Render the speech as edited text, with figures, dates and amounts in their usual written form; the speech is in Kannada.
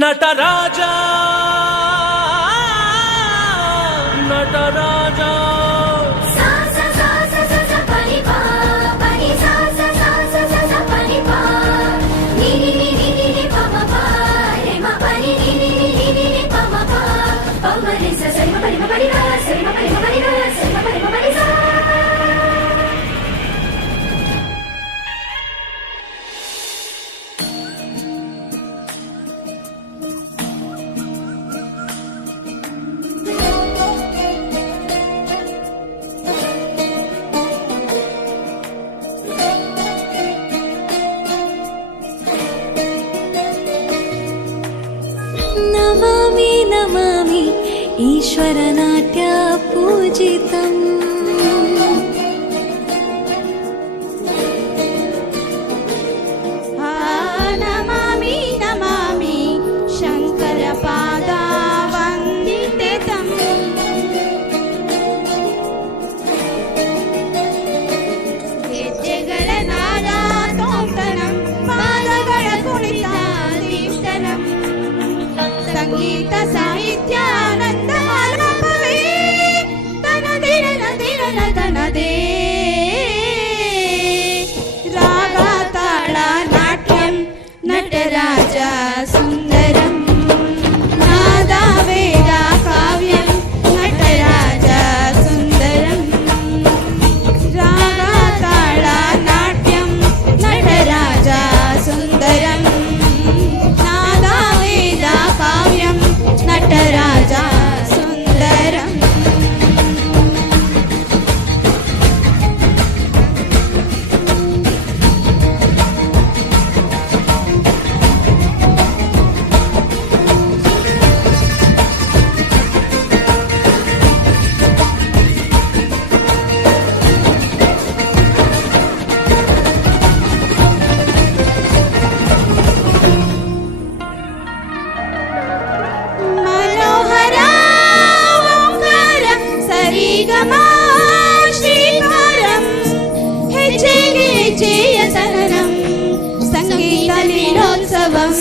నటరాజా నటరాజా नमामि नमामि ईश्वरनाट्य पूजितम् नमामि नमामि शङ्करपादावन्दितं ಗೆಜ್ಜೆಗಳ ನಾದ ತೋಂತನಂ ಪಾದಗಳ ಕುಣಿತ ದೀಪ್ತನಂ ಸಂಗೀತ ಸಾಹಿತ್ಯಾನಂದ ಆಲಾಪವೇ ತನದಿರನ ದಿರನ ತನದೇ ರಾಗ ತಾಳ ನಾಟ್ಯಂ ನಟರಾಜ ಸುಂದರಂ ನಾದ ವೇದ ಕಾವ್ಯಂ ನಟರಾಜ ಸುಂದರಂ ರಾಗ ತಾಳ ನಾಟ್ಯಂ ನಟರಾಜ ಸುಂದರಂ ನಾದ ವೇದ ಕಾವ್ಯಂ ನಟರಾಜ ಸುಂದರಂ मनोहर ओंकार सरिगमा श्रीकारं हेज्जेगे हेज्जेय तननं संगीत लीलोत्सवं